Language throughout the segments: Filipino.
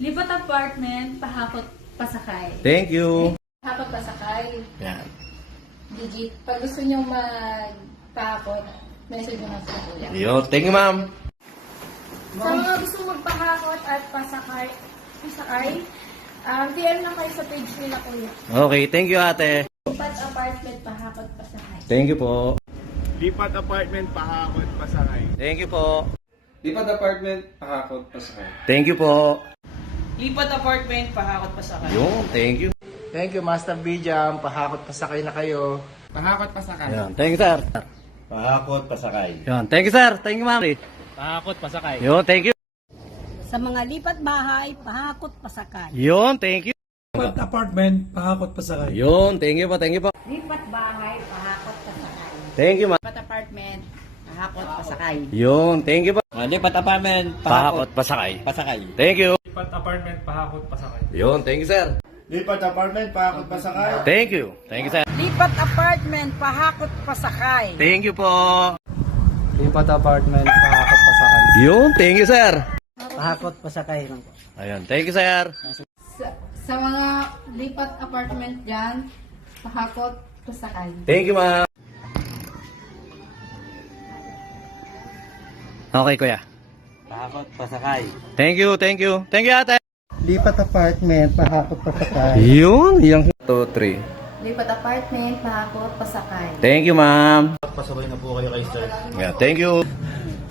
Lipat apartment, pahakot, pasakay. Thank you. Pahakot, pasakay. Yan. Digit. Pag gusto nyo magpahakot, message nyo na sa kuya. Yo, thank you, ma'am. Sa mga gusto magpahakot at pasakay, DM lang kayo sa page nila kuya. Okay, thank you, ate. Lipat apartment, pahakot, pasakay. Thank you po. Lipat apartment, pahakot, pasakay. Thank you po. Lipat apartment, pahakot, pasakay. Thank you po. Lipat apartment, pahakot pa sa kanya. Yo, thank you. Thank you, Master B-Jam. Pahakot, pasakay na kayo. Pahakot, pasakay. Yan, thank you, sir. Pahakot, pasakay. Yan, thank you, sir. Thank you, ma'am. Pahakot, pasakay. Yo, thank you. Sa mga lipat bahay, pahakot pasakay. Yun, thank you. Lipat apartment, pahakot pasakay. Yun, thank you po, thank you po. Lipat bahay, pahakot pasakay. Thank you, ma'am. Lipat apartment, pahakot pasakay. Yun, thank you po. Lipat apartment, Pahakot, pasakay. pasakay. Thank you. Lipat apartment, pahakot pasakay. Yun, thank you, sir. Lipat apartment, pahakot, pasakay. Thank you. Thank you, sir. Lipat apartment, pahakot pasakay. Thank you po. Lipat apartment, pahakot, pasakay. Yun, thank you, sir. Pahakot pasakay lang po. Ayun, thank you, sir. Sa mga lipat apartment dyan, pahakot, pasakay. Thank you, ma'am. Okay, kuya. Pahakot, pasakay. Thank you, thank you. Thank you, ate. Lipat apartment, pahakot, pasakay. Yun, yung 2, 3. Lipat apartment, pahakot, pasakay. Thank you, ma'am. Pasabay na po kayo kay sir. Yeah, thank you.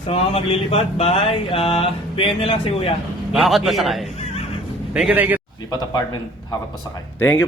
Sa mga maglilipat, bye. PM nyo lang si Kuya. Bakit pasakay? Thank you, thank you. Lipat apartment, hakot, pasakay. Thank you.